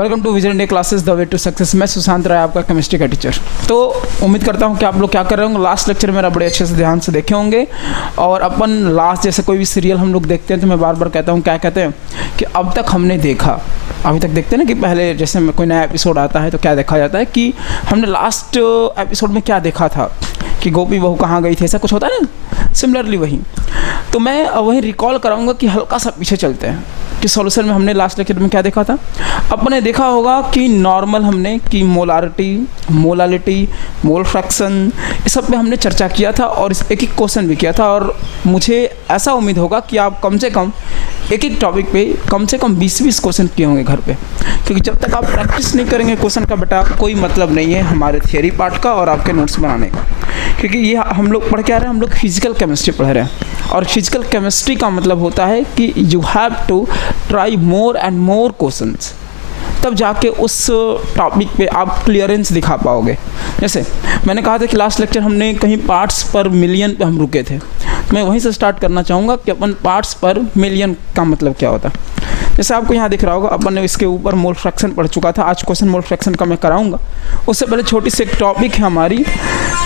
Welcome to vision day classes the way to success. मैं सुशांत राय, आपका chemistry का teacher. तो उम्मीद करता हूँ कि आप लोग क्या कर रहे होंगे, लास्ट लेक्चर मेरा बड़े अच्छे से ध्यान से देखे होंगे। और अपन लास्ट जैसे कोई भी सीरियल हम लोग देखते हैं तो मैं बार बार कहता हूँ, क्या कहते हैं कि अब तक हमने देखा, अभी तक देखते हैं ना कि पहले जैसे कोई नया एपिसोड आता है तो क्या देखा जाता है कि हमने लास्ट एपिसोड में क्या देखा था कि गोपी बहू कहाँ गई थी, ऐसा कुछ होता है ना। सिमिलरली वही तो मैं वही रिकॉल कराऊंगा कि हल्का सा पीछे चलते हैं कि सॉल्यूशन में हमने लास्ट लेक्चर में क्या देखा था। अपने देखा होगा कि नॉर्मल हमने कि मोलारिटी, मोलालिटी, मोल फ्रैक्शन, इस सब पे हमने चर्चा किया था और एक एक क्वेश्चन भी किया था। और मुझे ऐसा उम्मीद होगा कि आप कम से कम एक एक टॉपिक पे कम से कम 20-20 क्वेश्चन किए होंगे घर पे, क्योंकि जब तक आप प्रैक्टिस नहीं करेंगे क्वेश्चन का बेटा कोई मतलब नहीं है हमारे थियरी पार्ट का और आपके नोट्स बनाने का। क्योंकि ये हम लोग पढ़ के आ रहे हैं, हम लोग फिजिकल केमिस्ट्री पढ़ रहे हैं और फिजिकल केमिस्ट्री का मतलब होता है कि you have to try more and more questions, तब जाके उस टॉपिक पे आप क्लियरेंस दिखा पाओगे। जैसे मैंने कहा था कि लास्ट लेक्चर हमने कहीं पार्ट्स पर मिलियन पे हम रुके थे, मैं वहीं से स्टार्ट करना चाहूँगा कि अपन पार्ट्स पर मिलियन का मतलब क्या होता है। जैसे आपको यहाँ दिख रहा होगा अपन ने इसके ऊपर मोल फ्रैक्शन पढ़ चुका था, आज क्वेश्चन मोल फ्रैक्शन का मैं कराऊंगा। उससे पहले छोटी सी एक टॉपिक है हमारी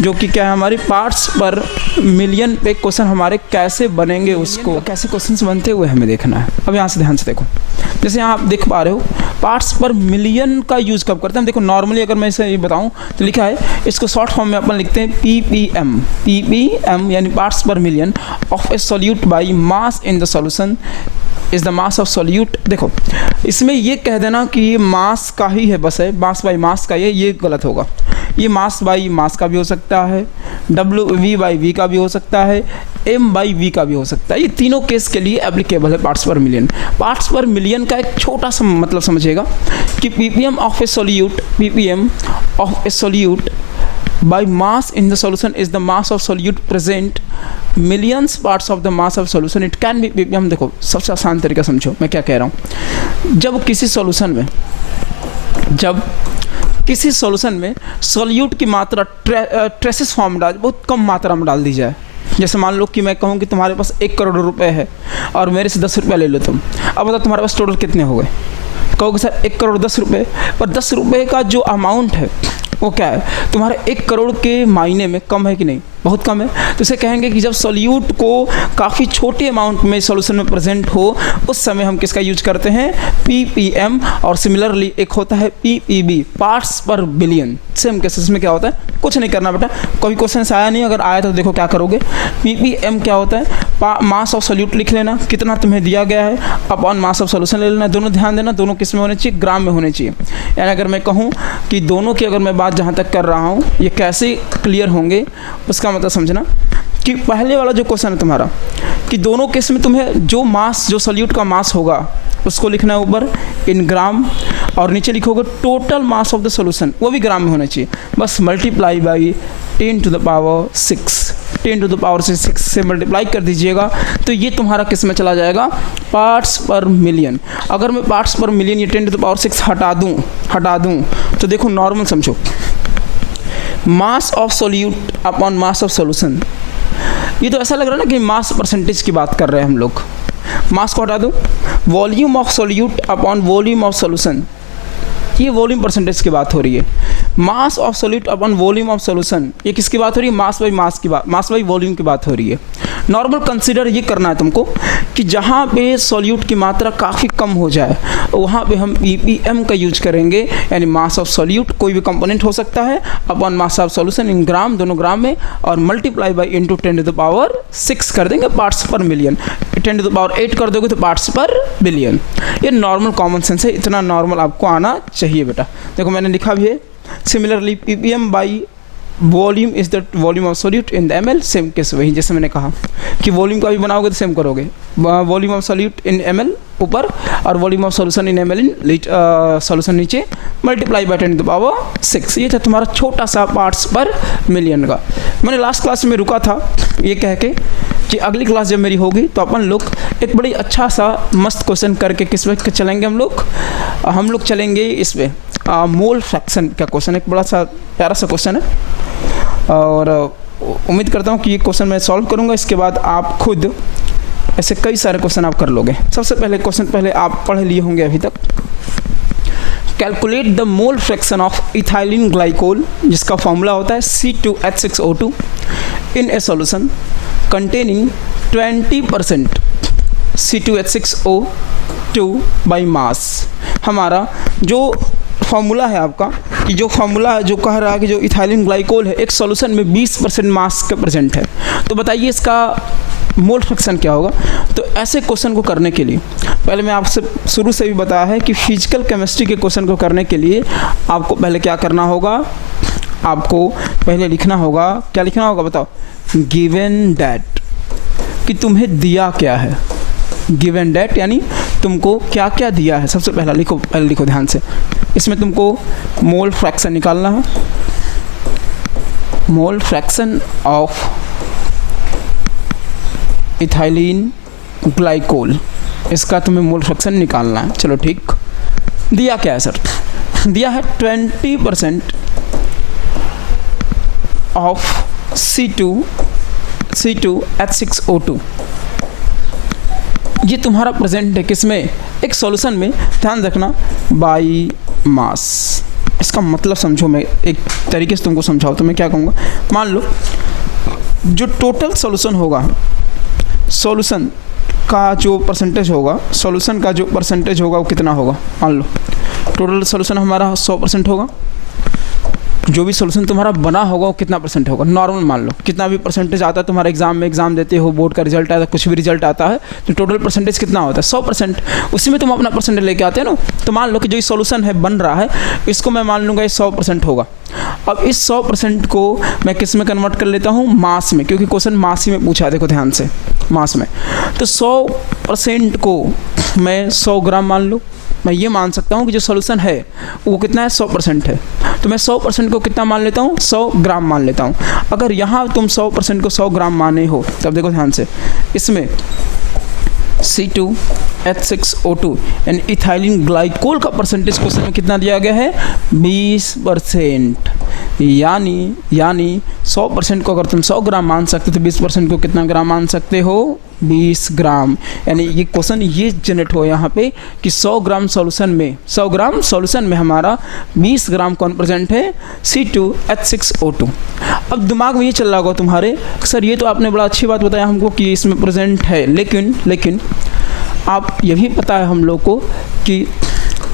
जो कि क्या है, हमारी पार्ट्स पर मिलियन पे क्वेश्चन हमारे कैसे बनेंगे, उसको कैसे क्वेश्चंस बनते हुए हमें देखना है। अब यहाँ से ध्यान से देखो, जैसे यहाँ आप देख पा रहे हो पार्ट्स पर मिलियन का यूज़ कब करते हैं। देखो नॉर्मली अगर मैं इसे ये बताऊँ तो लिखा है, इसको शॉर्ट फॉर्म में अपन लिखते हैं PPM। PPM यानी पार्ट्स पर million of A solute by mass in the solution is the mass of solute. देखो इसमें ये कह देना कि ये मास का ही है, बस है मास बाई मास का, ये गलत होगा। ये मास बाई मास का भी हो सकता है, W बाई V का भी हो सकता है, M बाई V का भी हो सकता है। ये तीनों केस के लिए एप्लीकेबल है पार्ट्स पर मिलियन। पार्ट्स पर मिलियन का एक छोटा सा मतलब समझिएगा कि PPM of A solute, PPM of A solute by mass in the solution is the mass of solute present millions parts of the mass of solution it can be ppm। देखो सबसे आसान तरीका समझो मैं क्या कह रहा हूँ। जब किसी सॉल्यूशन में सॉल्यूट की मात्रा ट्रेसेस फॉर्म में बहुत कम मात्रा में डाल दी जाए। जैसे मान लो कि मैं कहूँ कि तुम्हारे पास 1 करोड़ रुपए है और मेरे से 10 रुपये ले लो तुम। अब बताओ तुम्हारे पास टोटल कितने हो गए। कहोगे सर 1 करोड़ 10 रुपये, पर 10 रुपये का जो अमाउंट है वो क्या है, तुम्हारे 1 करोड़ के मायने में कम है कि नहीं, बहुत कम है। तो इसे कहेंगे कि जब सॉल्यूट को काफ़ी छोटे अमाउंट में सॉल्यूशन में प्रेजेंट हो उस समय हम किसका यूज करते हैं, PPM। और सिमिलरली एक होता है PPB, पार्ट्स पर बिलियन। सेम केसेस में क्या होता है, कुछ नहीं करना बेटा, कोई क्वेश्चन आया नहीं, अगर आया तो देखो क्या करोगे। PPM क्या होता है, मास ऑफ सॉल्यूट लिख लेना, कितना तुम्हें दिया गया है, अपॉन मास ऑफ सॉल्यूशन ले लेना। दोनों ध्यान देना, दोनों किस में होने चाहिए, ग्राम में होने चाहिए। यानी अगर मैं कहूँ कि दोनों की अगर मैं बात जहाँ तक कर रहा हूँ ये कैसे क्लियर होंगे, उसका मतलब समझना कि पहले वाला जो क्वेश्चन है तुम्हारा कि दोनों केस में तुम्हें जो मास, जो सॉल्यूट का मास होगा उसको लिखना है ऊपर इन ग्राम, और नीचे लिखोगे total mass of the solution, वो भी ग्राम में होना चाहिए। बस multiply by 10 to the power 6, 10 to the power 6 से मल्टीप्लाई कर दीजिएगा तो ये तुम्हारा किस में चला जाएगा, पार्ट्स पर मिलियन। अगर मैं पार्ट्स पर मिलियन ये 10 to the power 6 हटा दूँ तो देखो नॉर्मल समझो, mass of solute upon mass of solution. ये तो ऐसा लग रहा है ना कि मास परसेंटेज की बात कर रहे हैं हम लोग। मास को हटा दूँ, volume of solute upon volume of solution, ये वॉल्यूम परसेंटेज की बात हो रही है। Mass of solute upon volume of solution, ये किसकी बात हो रही है, मास बाई मास की बात, मास बाई वॉल्यूम की बात हो रही है। नॉर्मल कंसीडर ये करना है तुमको कि जहाँ पे सॉल्यूट की मात्रा काफ़ी कम हो जाए वहाँ पे हम PPM का यूज करेंगे, यानी मास ऑफ सॉल्यूट कोई भी कंपोनेंट हो सकता है upon mass of solution in gram, दोनों ग्राम में, और multiply by into 10 to the power 6 कर देंगे पार्ट्स पर मिलियन। 10 to the power 8 कर दोगे तो पार्ट्स पर बिलियन। ये नॉर्मल कॉमन सेंस है, इतना नॉर्मल आपको आना चाहिए बेटा। देखो मैंने लिखा भी है, similarly PPM by volume is the volume of solute in the ml। Same case वही जैसे मैंने कहा कि वॉल्यूम का भी बनाओगे तो सेम करोगे, volume of solute in ml ऊपर और volume of solution in ml in solution नीचे, multiply by 10 to the power 6। ये था तुम्हारा छोटा सा पार्ट्स पर मिलियन का। मैंने लास्ट क्लास में रुका था ये कह के कि अगली क्लास जब मेरी होगी तो अपन लोग एक बड़ी अच्छा सा मस्त क्वेश्चन करके किस वक्त चलेंगे, हम लोग चलेंगे इस पे मोल फ्रैक्शन का क्वेश्चन। एक बड़ा सा प्यारा सा क्वेश्चन है और उम्मीद करता हूँ कि ये क्वेश्चन मैं सॉल्व करूँगा। इसके बाद आप खुद ऐसे कई सारे क्वेश्चन आप कर लोगे। सबसे पहले क्वेश्चन पहले आप पढ़ लिए होंगे अभी तक calculate the mole fraction of ethylene glycol, जिसका फॉर्मूला होता है C2H6O2 in A solution containing 20% C2H6O2 by mass. हमारा जो फॉर्मूला है आपका, कि जो फॉर्मूला है जो कह रहा है कि जो इथाइलिन ग्लाइकोल है एक सॉल्यूशन में 20% मास का प्रेजेंट है, तो बताइए इसका मोल फ्रैक्शन क्या होगा। तो ऐसे क्वेश्चन को करने के लिए पहले मैं आपसे शुरू से भी बताया है कि फिजिकल केमिस्ट्री के क्वेश्चन को करने के लिए आपको पहले क्या करना होगा, आपको पहले लिखना होगा, क्या लिखना होगा बताओ, गिवन दैट, कि तुम्हें दिया क्या है। गिवन दैट यानी तुमको क्या क्या दिया है। सबसे पहला लिखो, पहले लिखो ध्यान से, इसमें तुमको मोल फ्रैक्शन निकालना है। Mole fraction of ethylene glycol, इसका तुम्हें मोल फ्रैक्शन निकालना है। चलो ठीक, दिया क्या है सर, दिया है 20% ऑफ C2H6O2। ये तुम्हारा प्रेजेंट है किसमें, एक सॉल्यूशन में, ध्यान रखना, बाई मास। इसका मतलब समझो, मैं एक तरीके से तुमको समझाऊँ तो मैं क्या कहूँगा, मान लो जो टोटल सॉल्यूशन होगा, सॉल्यूशन का जो परसेंटेज होगा, सॉल्यूशन का जो परसेंटेज होगा वो कितना होगा। मान लो टोटल सॉल्यूशन हमारा 100% होगा, जो भी सॉल्यूशन तुम्हारा बना होगा वो कितना परसेंट होगा, नॉर्मल मान लो कितना भी परसेंटेज आता है तुम्हारे एग्जाम में, एग्जाम देते हो, बोर्ड का रिजल्ट आता है, कुछ भी रिजल्ट आता है, तो टोटल परसेंटेज कितना होता है 100%। उसी में तुम अपना परसेंटेज लेके आते हो ना। तो मान लो कि जो सॉल्यूशन है बन रहा है, इसको मैं मान लूँगा ये 100% होगा। अब इस 100% को मैं किस में कन्वर्ट कर लेता हूँ, मास में, क्योंकि क्वेश्चन मास ही में पूछा है, देखो ध्यान से, मास में। तो 100% को मैं 100 ग्राम मान लूँ। मैं ये मान सकता हूँ कि जो सॉल्यूशन है वो कितना है, 100% है, तो मैं 100% को कितना मान लेता हूँ, 100 ग्राम मान लेता हूँ। अगर यहाँ तुम 100% को 100 ग्राम माने हो, तब देखो ध्यान से, इसमें C2H6O2 यानी इथाइलिन ग्लाइकोल का परसेंटेज क्वेश्चन में कितना दिया गया है, 20%। यानी 100% को अगर तुम 100 ग्राम मान सकते हो तो 20% को कितना ग्राम मान सकते हो, 20 ग्राम। यानी ये क्वेश्चन ये जनरेट हो यहाँ पे कि 100 ग्राम सॉल्यूशन में, 100 ग्राम सॉल्यूशन में हमारा 20 ग्राम कौन प्रेजेंट है, C2H6O2। अब दिमाग में ये चल रहा होगा तुम्हारे, सर ये तो आपने बड़ा अच्छी बात बताया हमको कि इसमें प्रेजेंट है, लेकिन आप ये भी पता है हम लोग को कि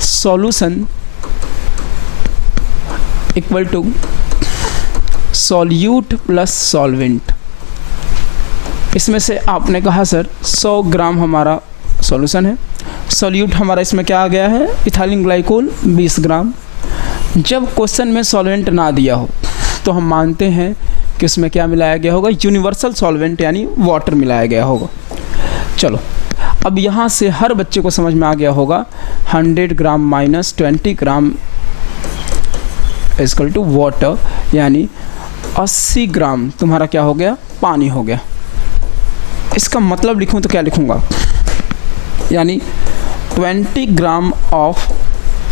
solution equal to solute plus solvent. इसमें से आपने कहा सर 100 ग्राम हमारा सॉल्यूशन है, सॉल्यूट हमारा इसमें क्या आ गया है, इथाइलिन ग्लाइकोल 20 ग्राम। जब क्वेश्चन में सॉल्वेंट ना दिया हो तो हम मानते हैं कि उसमें क्या मिलाया गया होगा, यूनिवर्सल सॉल्वेंट यानी वाटर मिलाया गया होगा। चलो अब यहाँ से हर बच्चे को समझ में आ गया होगा 100 gram minus 20 gram equal to water, यानी 80 ग्राम तुम्हारा क्या हो गया, पानी हो गया। इसका मतलब लिखूं तो क्या लिखूंगा, यानी 20 gram of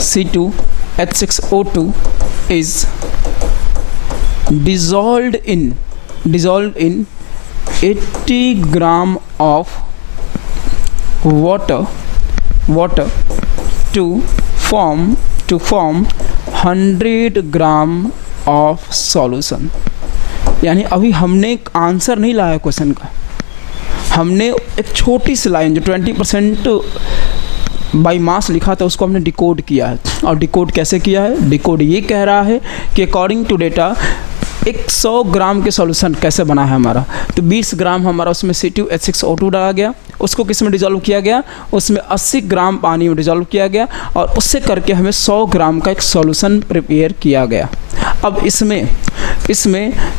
C2H6O2 is dissolved in 80 gram of water to form 100 gram of solution. यानी अभी हमने एक आंसर नहीं लाया क्वेश्चन का, हमने एक छोटी सी लाइन जो 20% बाई मास लिखा था उसको हमने डिकोड किया है। और डिकोड कैसे किया है, डिकोड ये कह रहा है कि अकॉर्डिंग टू डेटा एक 100 ग्राम के सॉल्यूशन कैसे बना है हमारा, तो 20 ग्राम हमारा उसमें C2H6O2 डाला गया, उसको किस में डिजॉल्व किया गया, उसमें 80 ग्राम पानी में डिजॉल्व किया गया, और उससे करके हमें 100 ग्राम का एक सॉल्यूशन प्रिपेयर किया गया। अब इसमें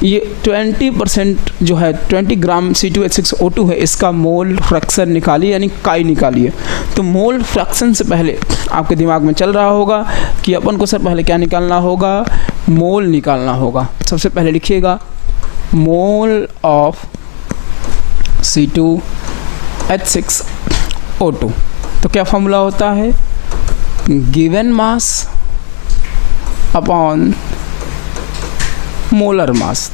ये 20% जो है 20 ग्राम C2H6O2 है, इसका मोल फ्रैक्शन निकालिए, यानी काई निकालिए। तो मोल फ्रैक्शन से पहले आपके दिमाग में चल रहा होगा कि अपन को सर पहले क्या निकालना होगा, मोल निकालना होगा। सबसे पहले लिखिएगा मोल ऑफ C2H6O2। तो क्या फॉर्मूला होता है, given mass upon molar mass,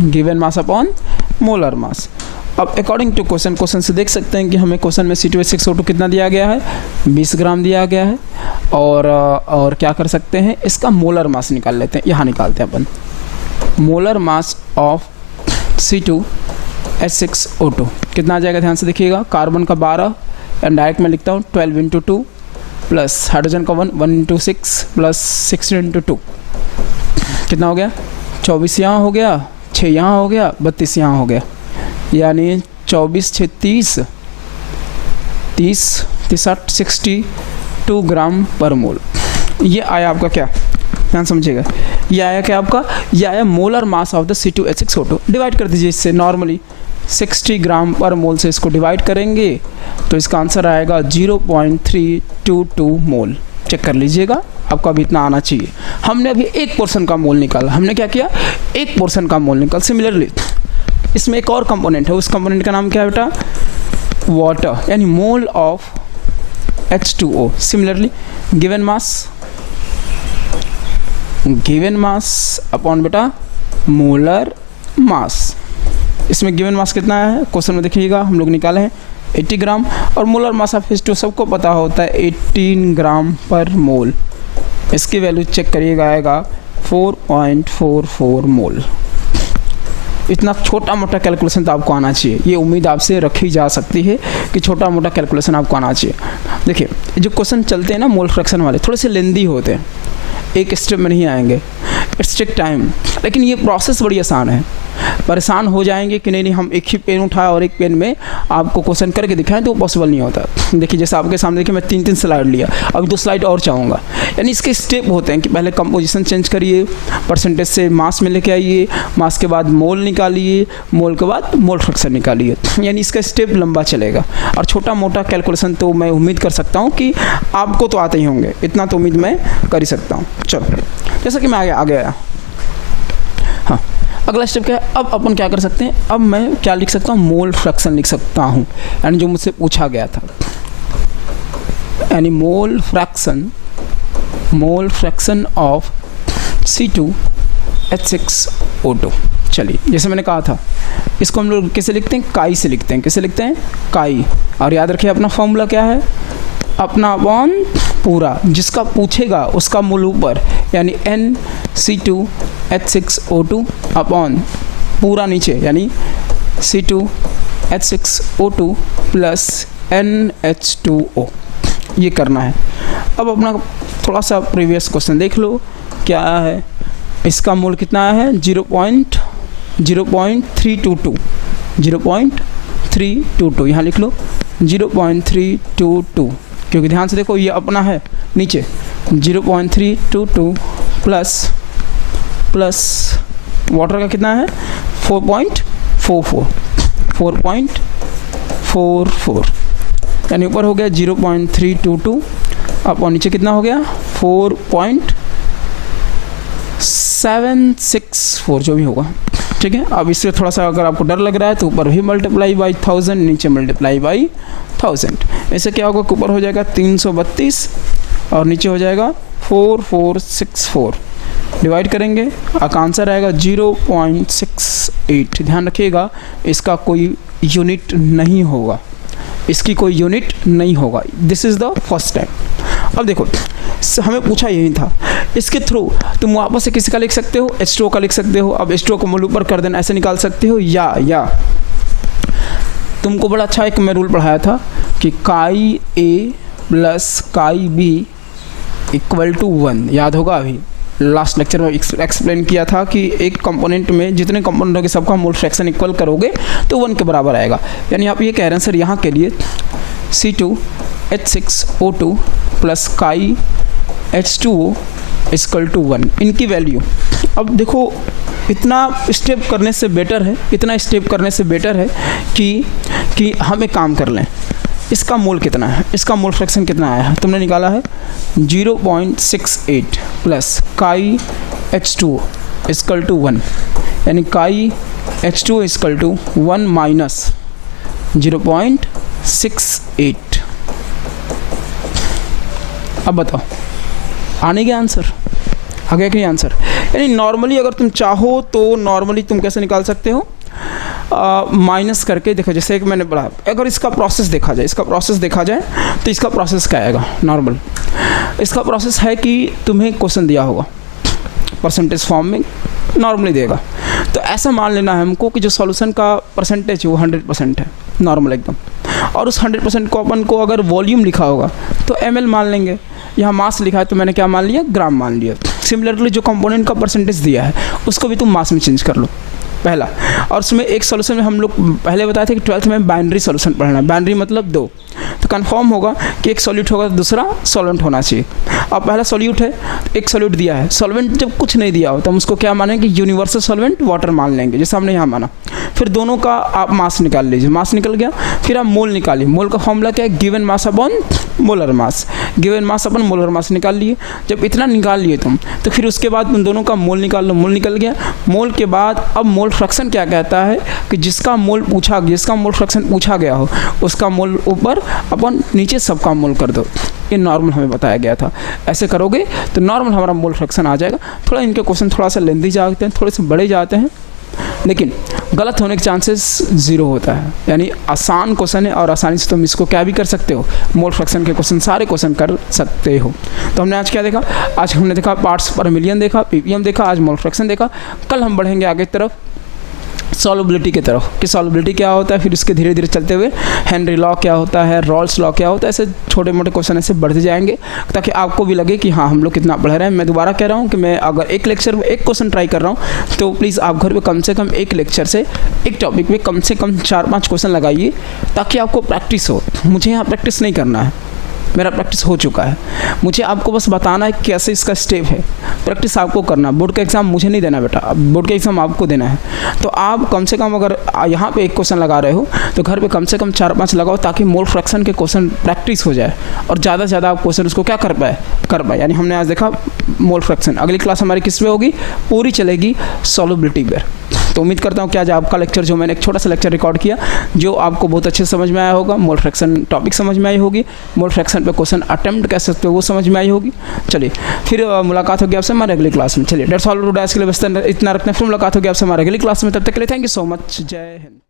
given mass upon molar mass. अब अकॉर्डिंग टू क्वेश्चन से देख सकते हैं कि हमें क्वेश्चन में C2H6O2 कितना दिया गया है, 20 ग्राम दिया गया है। और क्या कर सकते हैं, इसका मोलर मास निकाल लेते हैं। यहाँ निकालते हैं अपन मोलर मास ऑफ C2H6O2 कितना आ जाएगा, ध्यान से देखिएगा। कार्बन का 12 एंड डायरेक्ट में लिखता हूँ 12 × 2 प्लस हाइड्रोजन का 1 × 6 प्लस 16 × 2 कितना हो गया, 24 यहाँ हो गया, 6 यहाँ हो गया, 32 यहाँ हो गया, यानी 24 × 6 = 30 62 ग्राम पर मोल। ये आया आपका क्या, ध्यान समझिएगा, ये आया क्या आपका, ये आया molar mass of the C2H6O2। Divide कर दीजिए इससे, नॉर्मली 60 ग्राम पर मोल से इसको डिवाइड करेंगे तो इसका आंसर आएगा 0.322 मोल। चेक कर लीजिएगा, आपको अभी इतना आना चाहिए। हमने अभी एक पोर्शन का मोल निकाला, हमने क्या किया, एक पोर्शन का मोल निकाल। सिमिलरली इसमें एक और कंपोनेंट है, उस कंपोनेंट का नाम क्या है बेटा, वाटर, यानी mole of H2O। Similarly given mass upon बेटा मोलर मास। इसमें गिवन मास कितना है, क्वेश्चन में देखिएगा हम लोग निकाले हैं 80 ग्राम, और मोलर मास ऑफ H2O सबको पता होता है 18 ग्राम पर मोल। इसकी वैल्यू चेक करिएगा, आएगा 4.44 मोल। इतना छोटा मोटा कैलकुलेशन तो आपको आना चाहिए, ये उम्मीद आपसे रखी जा सकती है कि छोटा मोटा कैलकुलेशन आपको आना चाहिए। देखिए जो क्वेश्चन चलते हैं ना मोल फ्रैक्शन वाले, थोड़े से लेंदी होते हैं, एक स्टेप में नहीं आएंगे, इट्स टेक टाइम, लेकिन ये प्रोसेस बड़ी आसान है। परेशान हो जाएंगे कि नहीं हम एक ही पेन उठाया और एक पेन में आपको क्वेश्चन करके दिखाएं, तो वो पॉसिबल नहीं होता। देखिए जैसे आपके सामने देखिए मैं 3 स्लाइड लिया, अभी 2 स्लाइड और चाहूँगा। यानी इसके स्टेप होते हैं कि पहले कंपोजिशन चेंज करिए, परसेंटेज से मास में लेके आइए, मास के बाद मोल निकालिए, मोल के बाद मोल फ्रैक्शन निकालिए, यानी इसका स्टेप लंबा चलेगा। और छोटा मोटा कैलकुलेशन तो मैं उम्मीद कर सकता हूँ कि आपको तो आते ही होंगे, इतना तो उम्मीद मैं कर ही सकता हूँ। चलो जैसा कि मैं आगे आया, हाँ अगला स्टेप क्या है, अब अपन क्या कर सकते हैं, अब मैं क्या लिख सकता हूँ, मोल फ्रैक्शन लिख सकता हूँ, यानी जो मुझसे पूछा गया था, यानी मोल फ्रैक्शन ऑफ C2H6O2। चलिए जैसे मैंने कहा था, इसको हम लोग कैसे लिखते हैं, काई से लिखते हैं। कैसे लिखते हैं, काई। और याद रखिए अपना फॉर्मूला क्या है, अपना अपॉन पूरा, जिसका पूछेगा उसका मूल ऊपर, यानी NC2H6O2 अपॉन पूरा नीचे, यानी C2H6O2 प्लस NH2O, ये करना है। अब अपना थोड़ा सा प्रीवियस क्वेश्चन देख लो, क्या है, इसका मूल कितना है, 0.322, यहाँ लिख लो 0.322, क्योंकि ध्यान से देखो ये अपना है नीचे 0.322 प्लस वाटर का कितना है 4.44, यानी ऊपर हो गया 0.322 और नीचे कितना हो गया 4.764 जो भी होगा, ठीक है। अब इससे थोड़ा सा अगर आपको डर लग रहा है तो ऊपर भी मल्टीप्लाई बाई 1000, नीचे मल्टीप्लाई बाई 1000। ऐसे क्या होगा, ऊपर हो जाएगा 332 और नीचे हो जाएगा 4464। डिवाइड करेंगे, आपका आंसर आएगा 0.68। ध्यान रखिएगा इसका कोई यूनिट नहीं होगा, इसकी कोई यूनिट नहीं होगा। This is the first time. अब देखो हमें पूछा यही था, इसके थ्रू तुम वापस से किसी का लिख सकते हो, H2O का लिख सकते हो। अब H2O को मूल ऊपर कर देना, ऐसे निकाल सकते हो, या तुमको बड़ा अच्छा एक मैं रूल पढ़ाया था कि chi A plus chi B equal to 1, याद होगा। अभी लास्ट लेक्चर में एक्सप्लेन किया था कि एक कंपोनेंट में जितने कंपोनेंट होंगे सबका मोल फ्रैक्शन इक्वल करोगे तो 1 के बराबर आएगा। यानी आप ये कह रहे हैं सर यहाँ के लिए C2H6O2 plus chi H2O equal to 1, इनकी वैल्यू। अब देखो इतना स्टेप करने से बेटर है कि हम एक काम कर लें, इसका मोल कितना है, इसका मोल फ्रैक्शन कितना आया है, तुमने निकाला है 0.68 plus chi H2O equal to 1, यानी काई H2O इक्वल टू 1 माइनस 0.68। अब बताओ आने गया आंसर, आ गया कि नहीं आंसर। यानी नॉर्मली अगर तुम चाहो तो नॉर्मली तुम कैसे निकाल सकते हो, माइनस करके देखो, जैसे एक मैंने पढ़ा, अगर इसका प्रोसेस देखा जाए तो इसका प्रोसेस क्या आएगा नॉर्मल। इसका प्रोसेस है कि तुम्हें क्वेश्चन दिया होगा परसेंटेज फॉर्म में, नॉर्मली देगा, तो ऐसा मान लेना है हमको कि जो सॉल्यूशन का परसेंटेज है वो 100% है नॉर्मल एकदम, और उस 100% को अपन को अगर वॉल्यूम लिखा होगा तो ml मान लेंगे, यहाँ मास लिखा है तो मैंने क्या मान लिया, ग्राम मान लिया। सिमिलरली जो कंपोनेंट का परसेंटेज दिया है उसको भी तुम मास में चेंज कर लो पहला। और उसमें एक सॉल्यूशन में हम लोग पहले बताए थे कि 12th में बाइनरी सॉल्यूशन पढ़ना है, बाइनरी मतलब 2, तो कंफर्म होगा कि एक सॉल्यूट होगा तो दूसरा सॉल्वेंट होना चाहिए। अब पहला सॉल्यूट है, एक सॉल्यूट दिया है, सॉल्वेंट जब कुछ नहीं दिया हो तो हम उसको क्या मानेंगे, यूनिवर्सल सॉल्वेंट वाटर मान लेंगे, जैसे हमने यहाँ माना। फिर दोनों का आप मास निकाल लीजिए, मास निकल गया, फिर आप मोल निकालिए। मोल का फॉर्मूला क्या है, given mass upon molar mass, given mass upon molar mass निकाल लिए। जब इतना निकाल लिए तुम, तो फिर उसके बाद उन दोनों का मोल निकाल लो, मोल निकल गया। मोल के बाद अब मोल फ्रैक्शन क्या कहता है कि जिसका मोल फ्रैक्शन पूछा गया हो उसका मोल ऊपर अपन नीचे सबका मोल कर दो। ये नॉर्मल हमें बताया गया था, ऐसे करोगे तो नॉर्मल हमारा मोल फ्रैक्शन आ जाएगा। थोड़ा इनके क्वेश्चन थोड़ा सा लेंथी जाते हैं, थोड़े से बड़े जाते हैं, लेकिन गलत होने के चांसेस 0 होता है। यानी आसान क्वेश्चन है और आसानी से तुम इसको क्या भी कर सकते हो, मोल फ्रैक्शन के क्वेश्चन सारे क्वेश्चन कर सकते हो। तो हमने आज क्या देखा, आज हमने देखा पार्ट्स पर मिलियन देखा, पीपीएम देखा, आज मोल फ्रैक्शन देखा। कल हम बढ़ेंगे आगे की तरफ सॉल्युबिलिटी की तरफ कि सॉल्युबिलिटी क्या होता है, फिर उसके धीरे धीरे चलते हुए हेनरी लॉ क्या होता है, रॉल्स लॉ क्या होता है, ऐसे छोटे मोटे क्वेश्चन ऐसे बढ़ते जाएंगे ताकि आपको भी लगे कि हाँ हम लोग कितना पढ़ रहे हैं। मैं दोबारा कह रहा हूँ कि मैं अगर एक लेक्चर में एक क्वेश्चन ट्राई कर रहा हूँ तो प्लीज़ आप घर पे कम से कम एक लेक्चर से एक टॉपिक में कम से कम 4-5 क्वेश्चन लगाइए ताकि आपको प्रैक्टिस हो। मुझे यहाँ प्रैक्टिस नहीं करना है, मेरा प्रैक्टिस हो चुका है, मुझे आपको बस बताना है कैसे इसका स्टेप है। प्रैक्टिस आपको करना, बोर्ड का एग्ज़ाम मुझे नहीं देना बेटा, बोर्ड का एग्ज़ाम आपको देना है। तो आप कम से कम अगर यहाँ पे एक क्वेश्चन लगा रहे हो तो घर पे कम से कम 4-5 लगाओ ताकि मोल फ्रैक्शन के क्वेश्चन प्रैक्टिस हो जाए और ज़्यादा से ज़्यादा आप क्वेश्चन उसको क्या कर पाए। यानी हमने आज देखा मोल फ्रैक्शन। अगली क्लास हमारी किस पे होगी, पूरी चलेगी सॉल्युबिलिटी पर। तो उम्मीद करता हूँ कि आज आपका लेक्चर, जो मैंने एक छोटा सा लेक्चर रिकॉर्ड किया, जो आपको बहुत अच्छे से समझ में आया होगा। मोल फ्रैक्शन टॉपिक समझ में आई होगी, मोल फ्रैक्शन पे क्वेश्चन अटेम्प्ट कह सकते हो वो समझ में आई होगी। चलिए फिर मुलाकात होगी आपसे हमारे अगली क्लास में। चलिए डेट्स ऑल टुडे, आज के लिए बस इतना रखते हैं, फिर मुलाकात होगी आपसे हमारे अगली क्लास में। तब तक के लिए थैंक यू सो मच, जय हिंद।